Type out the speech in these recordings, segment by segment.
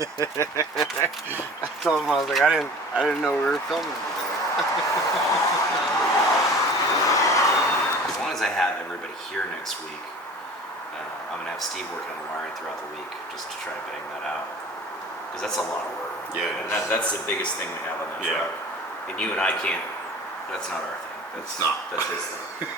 I told him, I was like, I didn't know we were filming today. As long as I have everybody here next week, I'm gonna have Steve working on the wiring throughout the week just to try and bang that out. Because that's a lot of work. Yeah, and that's the biggest thing we have on that truck. And you and I can't. That's not our thing. That's not. That's his thing.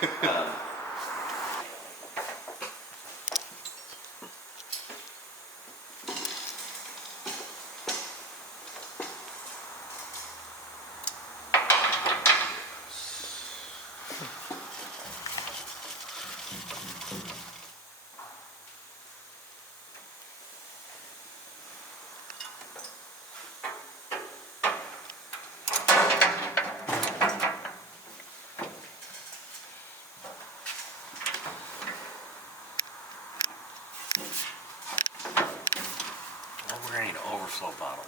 We're gonna need an overflow bottle.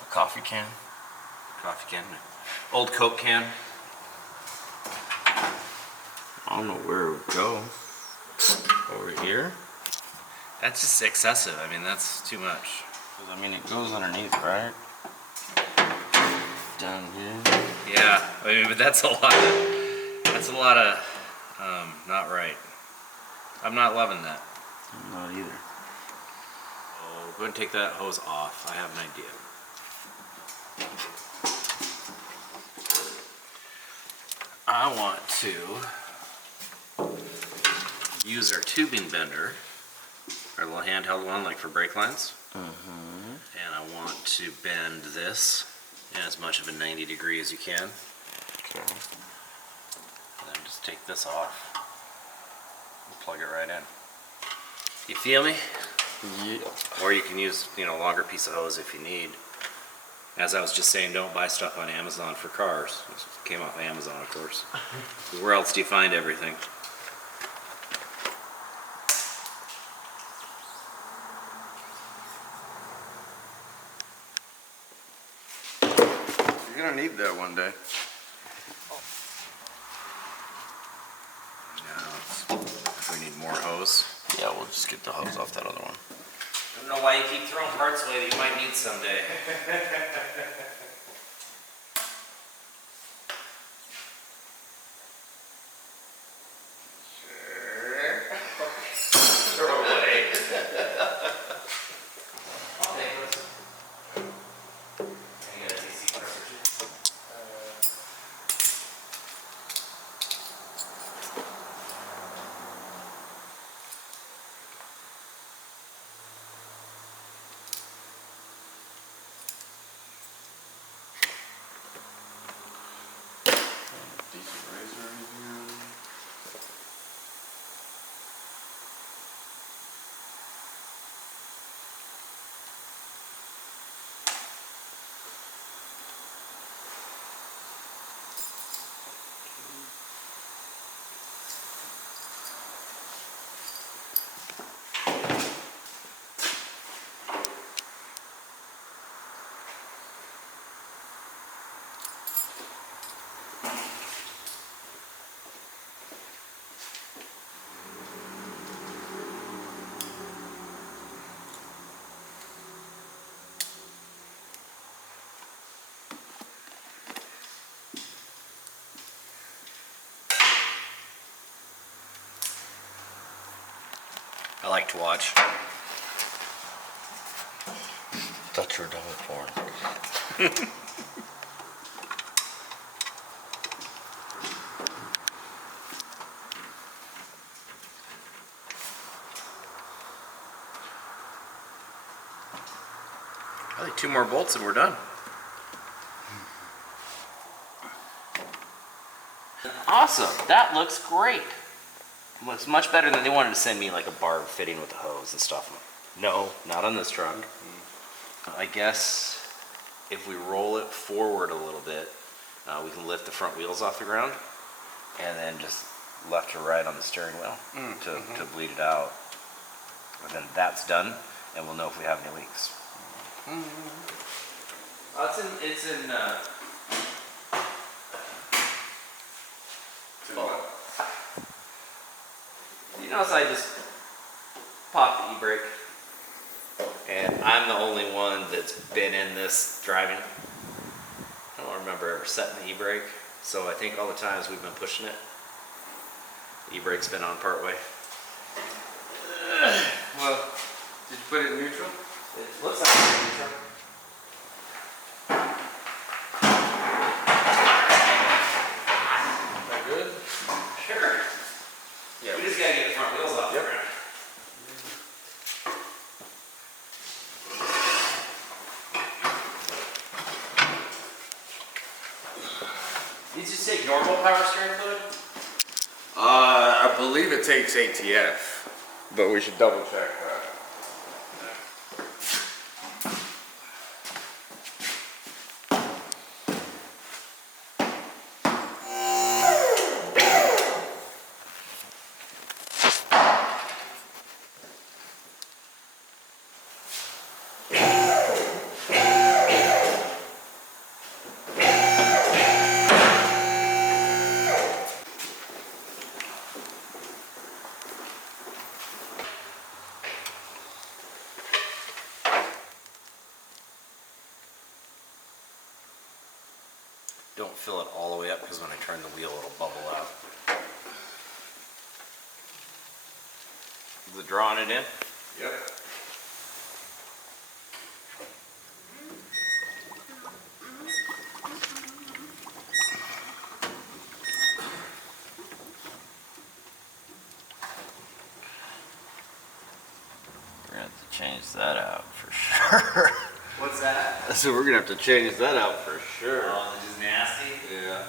A coffee can? Coffee can. Old Coke can. I don't know where it would go. Over here? That's just excessive. I mean, that's too much. I mean, it goes underneath, right? Down here. Yeah, I mean, but that's a lot of, not right. I'm not loving that. I'm not either. Oh, go ahead and take that hose off. I have an idea. I want to use our tubing bender, our little handheld one, like for brake lines. And I want to bend this in as much of a 90 degree as you can. Okay. And then just take this off and plug it right in. You feel me? Yeah. Or you can use, a longer piece of hose if you need. As I was just saying, don't buy stuff on Amazon for cars. This came off Amazon, of course. Where else do you find everything? You're gonna need that one day. Now, if we need more hose. Yeah, we'll just get the hose off that other one. I don't know why you keep throwing parts away that you might need someday. Sure. Throw away. I'll take this. You got a DC cartridge? Decent razor in here. I like to watch. Thought you were done with porn. I think 2 more bolts and we're done. Awesome. That looks great. It looks much better than they wanted to send me like a barb fitting with a hose and stuff. No, not on this truck. I guess if we roll it forward a little bit, we can lift the front wheels off the ground and then just left to right on the steering wheel to bleed it out. And then that's done and we'll know if we have any leaks. It's in you notice I just popped the e-brake And I'm the only one that's been in this driving. I don't remember ever setting the e-brake, so I think all the times we've been pushing it, the e-brake's been on part way. Well, did you put it in neutral? It looks like it's neutral. That good? Sure. Yeah. We just gotta get the front wheels off the ground. Did you take normal power steering fluid? I believe it takes ATF, but we should double check that. Don't fill it all the way up because when I turn the wheel it'll bubble out. Is it drawing it in? Yep. We're gonna have to change that out for sure. What's that? So we're gonna have to change that out for sure. Oh, it's just nasty? Yeah.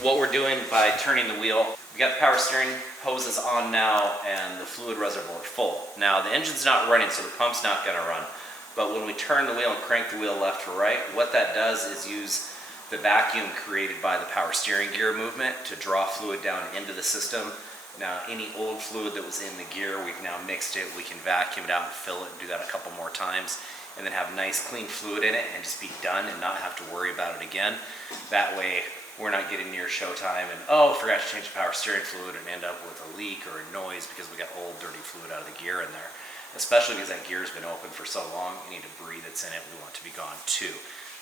What we're doing by turning the wheel, we got the power steering hoses on now and the fluid reservoir full. Now the engine's not running, so the pump's not gonna run. But when we turn the wheel and crank the wheel left to right, what that does is use the vacuum created by the power steering gear movement to draw fluid down into the system. Now any old fluid that was in the gear, we've now mixed it. We can vacuum it out and fill it and do that a couple more times. And then have nice clean fluid in it and just be done and not have to worry about it again. That way we're not getting near showtime and, oh, forgot to change the power steering fluid and end up with a leak or a noise because we got old dirty fluid out of the gear in there. Especially because that gear's been open for so long, any debris that's in it we want to be gone too.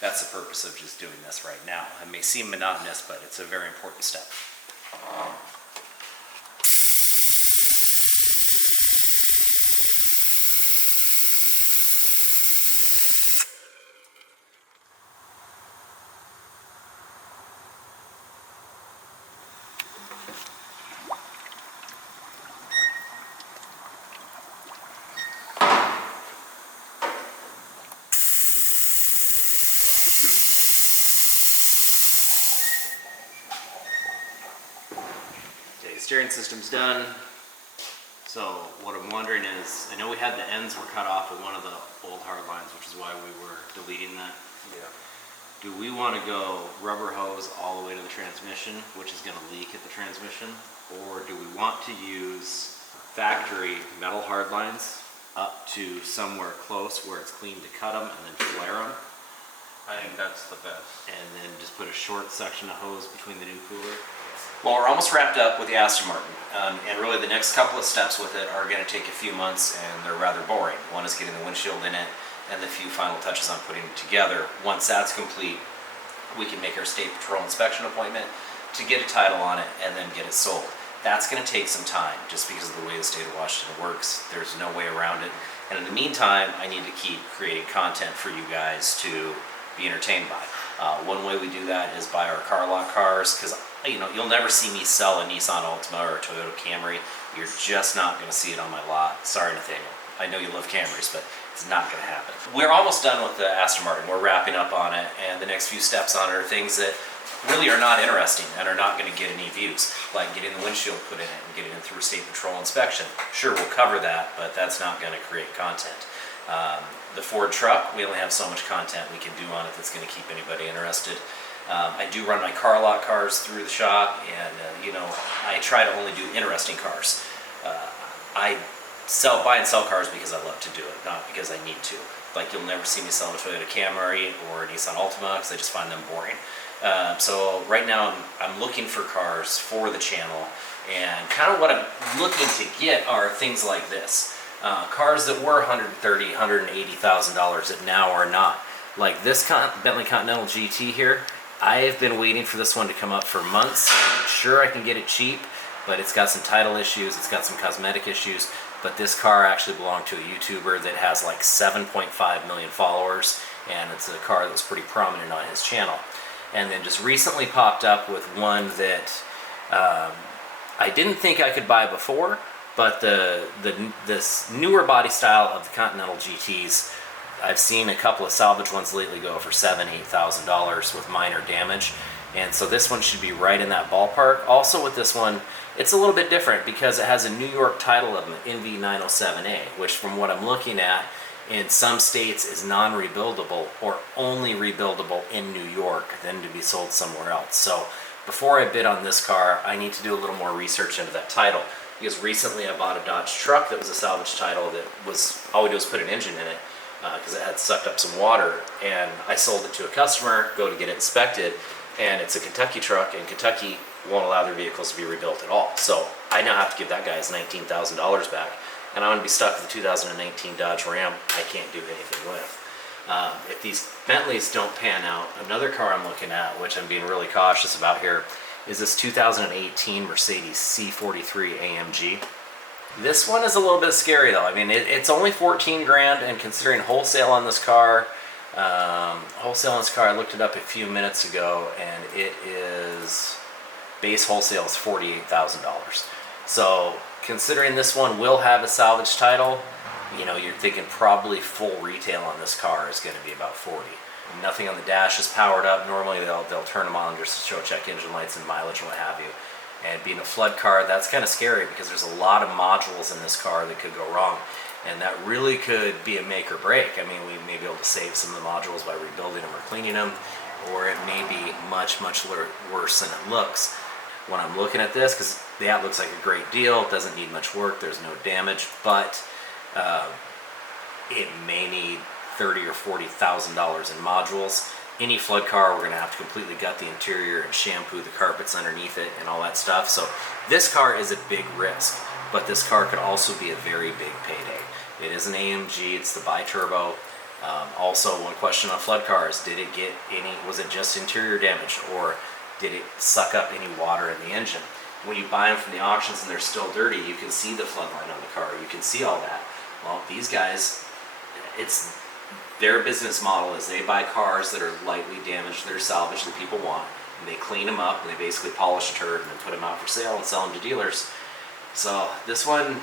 That's the purpose of just doing this right now. It may seem monotonous, but it's a very important step. Okay, steering system's done. So what I'm wondering is, I know we had the ends were cut off of one of the old hard lines, which is why we were deleting that. Yeah. Do we want to go rubber hose all the way to the transmission, which is going to leak at the transmission? Or do we want to use factory metal hard lines up to somewhere close where it's clean to cut them and then flare them? I think that's the best. And then just put a short section of hose between the new cooler? Well, we're almost wrapped up with the Aston Martin, and really the next couple of steps with it are going to take a few months, and they're rather boring. One is getting the windshield in it, and the few final touches on putting it together. Once that's complete, we can make our state patrol inspection appointment to get a title on it and then get it sold. That's going to take some time, just because of the way the state of Washington works. There's no way around it. And in the meantime, I need to keep creating content for you guys to be entertained by. One way we do that is by our car lot cars, because you'll never see me sell a Nissan Altima or a Toyota Camry. You're just not going to see it on my lot. Sorry, Nathaniel. I know you love Camrys, but it's not going to happen. We're almost done with the Aston Martin. We're wrapping up on it, and the next few steps on it are things that really are not interesting and are not going to get any views, like getting the windshield put in it and getting it through a state patrol inspection. Sure, we'll cover that, but that's not going to create content. The Ford truck, we only have so much content we can do on it that's going to keep anybody interested. I do run my car lot cars through the shop, and I try to only do interesting cars. I buy and sell cars because I love to do it, not because I need to. Like, you'll never see me sell a Toyota Camry or a Nissan Altima because I just find them boring. So right now I'm looking for cars for the channel, and kind of what I'm looking to get are things like this. Cars that were $130,000, $180,000 that now are not. Like this Bentley Continental GT here, I have been waiting for this one to come up for months. I'm sure I can get it cheap, but it's got some title issues, it's got some cosmetic issues, but this car actually belonged to a YouTuber that has like 7.5 million followers, and it's a car that was pretty prominent on his channel. And then just recently popped up with one that I didn't think I could buy before, but this newer body style of the Continental GTs, I've seen a couple of salvage ones lately go for $7,000, $8,000 with minor damage, and so this one should be right in that ballpark. Also with this one, it's a little bit different because it has a New York title of an NV907A, which from what I'm looking at, in some states is non-rebuildable or only rebuildable in New York, then to be sold somewhere else. So before I bid on this car, I need to do a little more research into that title, because recently I bought a Dodge truck that was a salvage title that was, all we do was put an engine in it, because it had sucked up some water, and I sold it to a customer, go to get it inspected, and it's a Kentucky truck, and Kentucky won't allow their vehicles to be rebuilt at all. So I now have to give that guy his $19,000 back, and I'm going to be stuck with a 2019 Dodge Ram I can't do anything with. If these Bentleys don't pan out, another car I'm looking at, which I'm being really cautious about here, is this 2018 Mercedes C43 AMG. This one is a little bit scary though. I mean, it's only 14 grand, and considering wholesale on this car, I looked it up a few minutes ago, and it is, base wholesale is $48,000. So considering this one will have a salvage title, you know, you're thinking probably full retail on this car is going to be about 40. Nothing on the dash is powered up. Normally they'll turn them on just to show check engine lights and mileage and what have you. And being a flood car, that's kind of scary because there's a lot of modules in this car that could go wrong. And that really could be a make or break. I mean, we may be able to save some of the modules by rebuilding them or cleaning them, or it may be much, much worse than it looks. When I'm looking at this, because that looks like a great deal, it doesn't need much work, there's no damage, but it may need $30,000 or $40,000 in modules. Any flood car, we're going to have to completely gut the interior and shampoo the carpets underneath it and all that stuff. So this car is a big risk, but this car could also be a very big payday. It is an AMG, it's the bi-turbo. Also, one question on flood cars, did it get any, was it just interior damage, or did it suck up any water in the engine? When you buy them from the auctions and they're still dirty, you can see the flood line on the car, you can see all that. Well, these guys, it's their business model is they buy cars that are lightly damaged, that are salvaged, that people want, and they clean them up, and they basically polish a turd and then put them out for sale and sell them to dealers. So this one,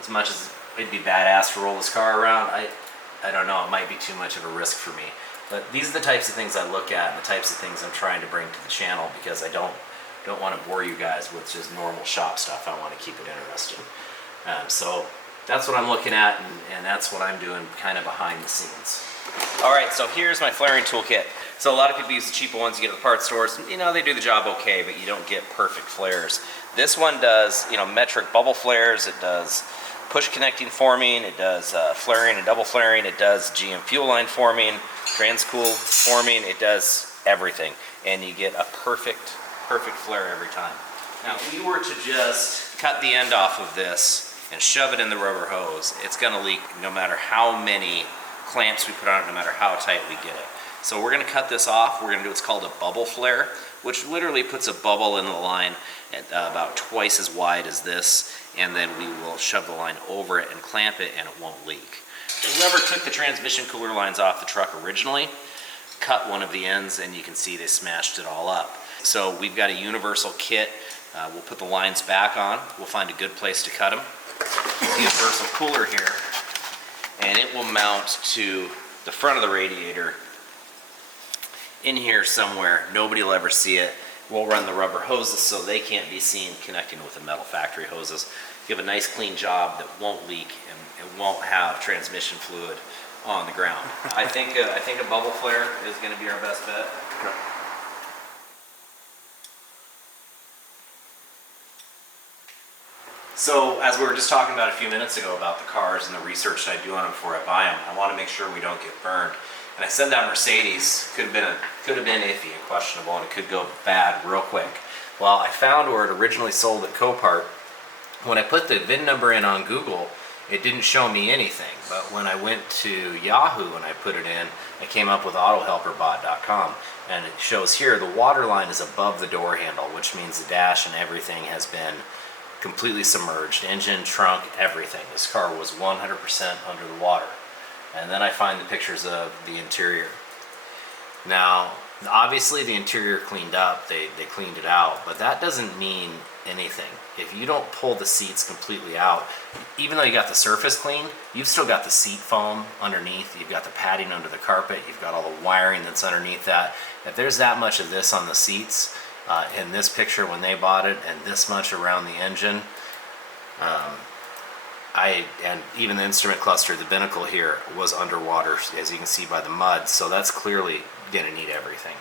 as much as it'd be badass to roll this car around, I don't know, it might be too much of a risk for me. But these are the types of things I look at, and the types of things I'm trying to bring to the channel, because I don't want to bore you guys with just normal shop stuff. I want to keep it interesting. So that's what I'm looking at, and that's what I'm doing kind of behind the scenes. All right, so here's my flaring toolkit. So a lot of people use the cheaper ones you get at the parts stores. You know, they do the job okay, but you don't get perfect flares. This one does, you know, metric bubble flares. It does push connecting forming. It does flaring and double flaring. It does GM fuel line forming, transcool forming. It does everything, and you get a perfect flare every time. Now, if we were to just cut the end off of this and shove it in the rubber hose, it's going to leak no matter how many clamps we put on it, no matter how tight we get it. So we're going to cut this off. We're going to do what's called a bubble flare, which literally puts a bubble in the line at about twice as wide as this, and then we will shove the line over it and clamp it, and it won't leak. Whoever took the transmission cooler lines off the truck originally cut one of the ends, and you can see they smashed it all up. So we've got a universal kit. We'll put the lines back on. We'll find a good place to cut them. Universal cooler here, and it will mount to the front of the radiator in here somewhere. Nobody will ever see it. We'll run the rubber hoses so they can't be seen connecting with the metal factory hoses. Give a nice clean job that won't leak and it won't have transmission fluid on the ground. I think a bubble flare is going to be our best bet. Okay. So, as we were just talking about a few minutes ago about the cars and the research that I do on them before I buy them, I want to make sure we don't get burned. And I said that Mercedes could have been iffy and questionable, and it could go bad real quick. Well, I found where it originally sold at Copart. When I put the VIN number in on Google, it didn't show me anything. But when I went to Yahoo and I put it in, I came up with AutoHelperBot.com, and it shows here the water line is above the door handle, which means the dash and everything has been completely submerged. Engine, trunk, everything. This car was 100% under the water. And then I find the pictures of the interior. Now, obviously the interior cleaned up, they cleaned it out, but that doesn't mean anything. If you don't pull the seats completely out, even though you got the surface clean, you've still got the seat foam underneath, you've got the padding under the carpet, you've got all the wiring that's underneath that. If there's that much of this on the seats, in this picture when they bought it, and this much around the engine, and even the instrument cluster, the binnacle here, was underwater, as you can see by the mud, so that's clearly gonna need everything.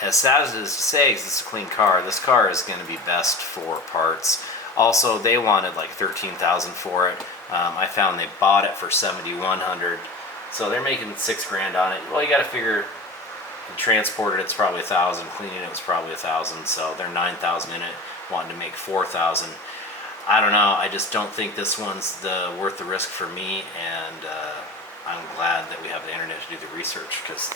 As sad as it is to say, because it's a clean car, this car is gonna be best for parts. Also, they wanted like $13,000 for it. I found they bought it for $7,100, so they're making $6 grand on it. Well, you gotta figure, you transported it's probably $1,000, cleaning it was probably $1,000, so they're $9,000 in it, wanting to make $4,000. I don't know, I just don't think this one's worth the risk for me, and I'm glad that we have the internet to do the research, because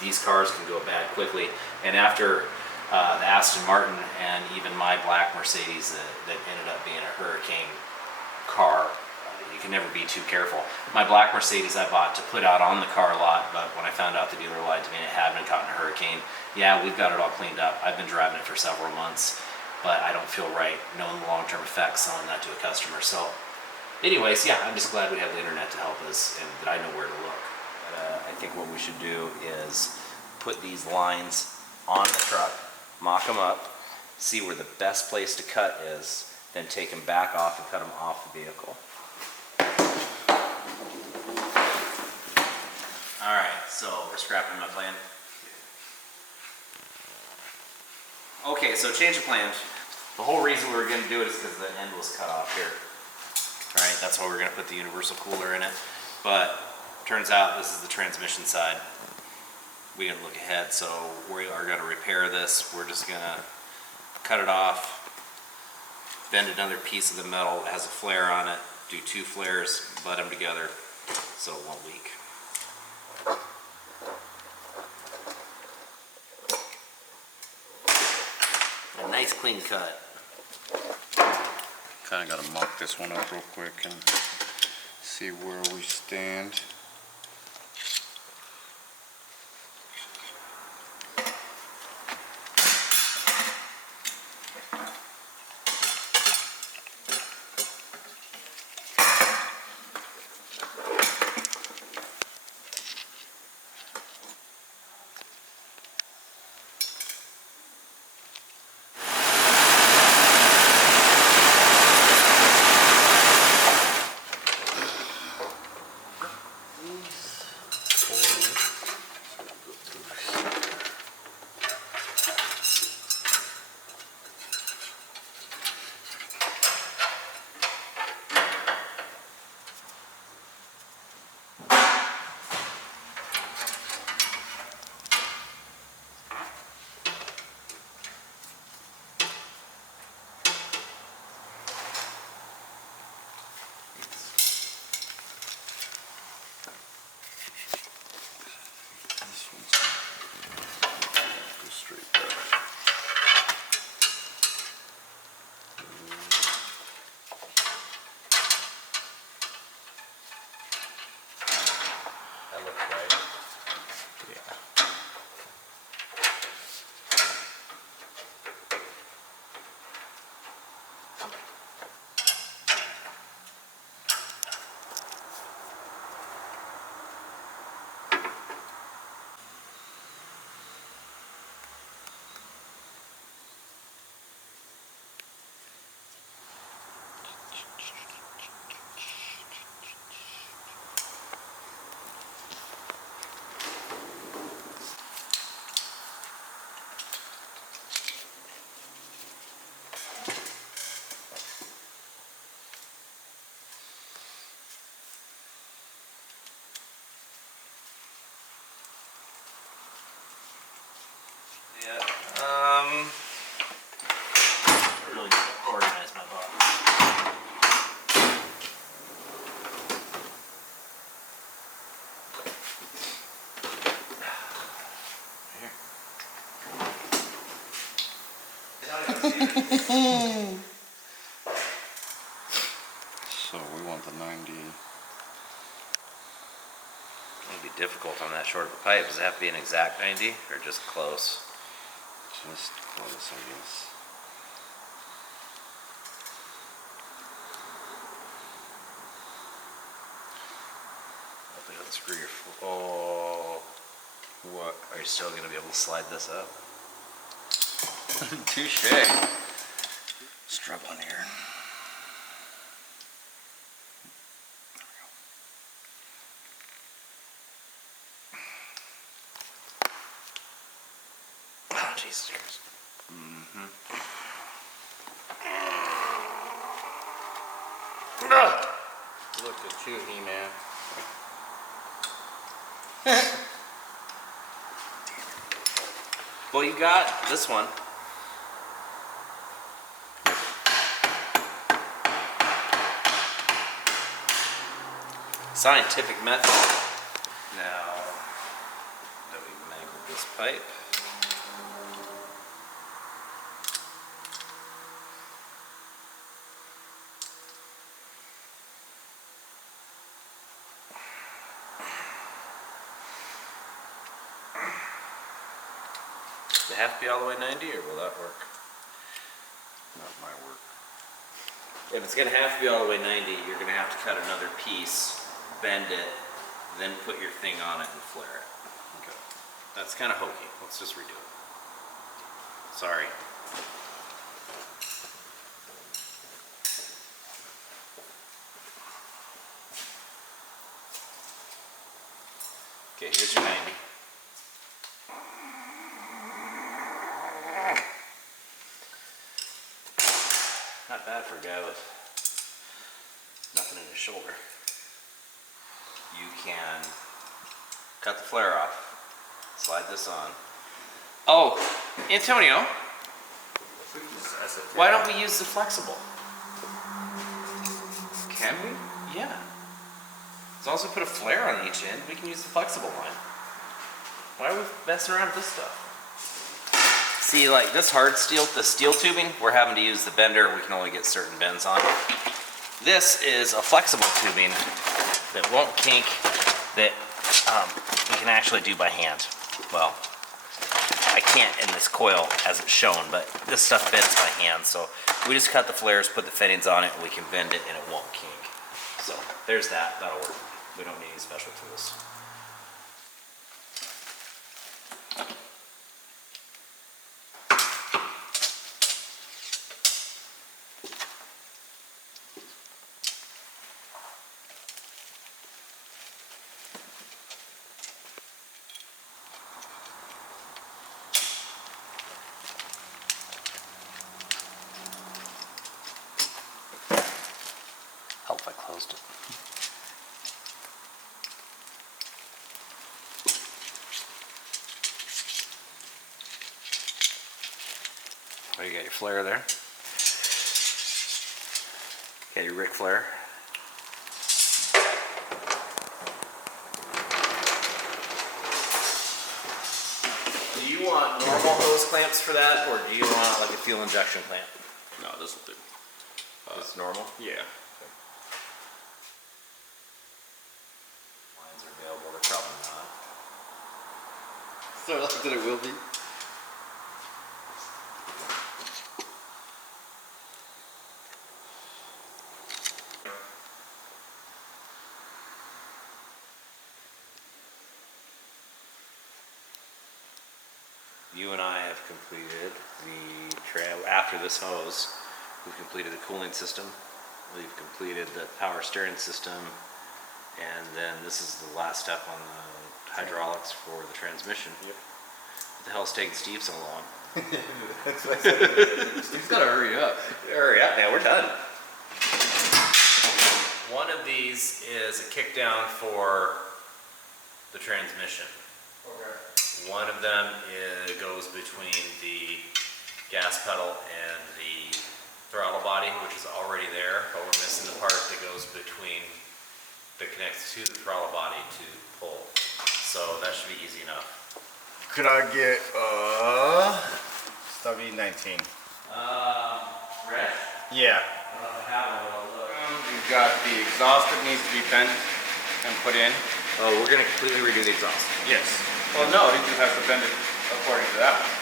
these cars can go bad quickly. And after the Aston Martin and even my black Mercedes that ended up being a hurricane car, you can never be too careful. My black Mercedes I bought to put out on the car lot, but when I found out the dealer lied to me and it had been caught in a hurricane, yeah, we've got it all cleaned up. I've been driving it for several months, but I don't feel right knowing the long-term effects selling that to a customer. So anyways, yeah, I'm just glad we have the internet to help us and that I know where to look. I think what we should do is put these lines on the truck, mock them up, see where the best place to cut is, then take them back off and cut them off the vehicle. Alright, so we're scrapping my plan. Okay, so change of plans. The whole reason we were going to do it is because the end was cut off here. Alright, that's why we're going to put the universal cooler in it. But turns out this is the transmission side. We got to look ahead, so we are going to repair this. We're just going to cut it off, bend another piece of the metal that has a flare on it, do 2 flares, butt them together, so it won't leak. A nice clean cut. Kind of got to mock this one up real quick and see where we stand. So we want the 90. It'd be difficult on that short of a pipe. Does it have to be an exact 90 or just close? Just close, I guess. Hopefully don't screw your oh. What? Are you still gonna be able to slide this up? Touche. Struggling here. Oh, Jesus Christ. Look at you, He-Man. Well, you got this one. Scientific method. Now that we've mangled this pipe. Does it have to be all the way 90 or will that work? That might work. If it's gonna have to be all the way 90, you're gonna have to cut another piece, bend it, then put your thing on it and flare it. Okay. That's kind of hokey. Let's just redo it. Sorry. Okay, here's your 90. Not bad for a guy with nothing in his shoulder. You can cut the flare off, slide this on. Oh, Antonio, why don't we use the flexible? Can we? Yeah. Let's also put a flare on each end. We can use the flexible line. Why are we messing around with this stuff? See, like this hard steel, the steel tubing, we're having to use the bender. We can only get certain bends on. This is a flexible tubing that won't kink, that we can actually do by hand. Well, I can't in this coil as it's shown, but this stuff bends by hand. So we just cut the flares, put the fittings on it, and we can bend it and it won't kink. So there's that, that'll work. We don't need any special tools. Help if I closed it. Oh, you got your flare there. Got your Ric Flair. Do you want normal hose clamps for that, or do you want like a fuel injection clamp? No, this will do. It's normal. Yeah. Lines are available. They're probably not. So like that it will be. You and I have completed the trail after this hose. We've completed the cooling system. We've completed the power steering system. And then this is the last step on the hydraulics for the transmission. Yep. What the hell's taking Steve so long? That's what I said. Steve's gotta hurry up. Hurry up, man, we're done. One of these is a kick down for the transmission. Okay. One of them goes between the gas pedal and the throttle body, which is already there, but we're missing the part that goes between, that connects to the throttle body to pull. So that should be easy enough. Could I get stubby 19? Red? Yeah. I don't know if I have one, but I'll look. We've got the exhaust that needs to be bent and put in. Oh, we're gonna completely redo the exhaust. Yes. Well, no, he just has to bend it according to that one.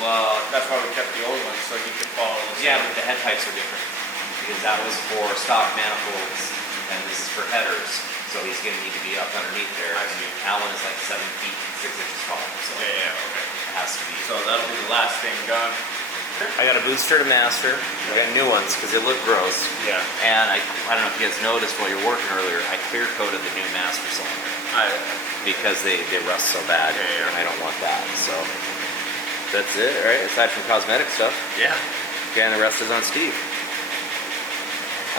Well, That's why we kept the old one, so he could follow the yeah, but the head pipes are different. Because that was for stock manifolds, and this is for headers. So he's gonna need to be up underneath there. I see. Alan is like 7 feet, 6 inches tall, so Yeah, okay. it has to be. So that'll be the last thing done. I got a booster to master. I got new ones because they look gross. Yeah. And I don't know if you guys noticed while you were working earlier, I clear coated the new master cylinder because they rust so bad. Yeah. And I don't want that. So that's it, right? Aside from cosmetic stuff. Yeah. Okay, and the rest is on Steve.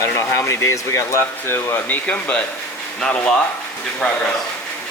I don't know how many days we got left to Mecum, but not a lot. Good progress.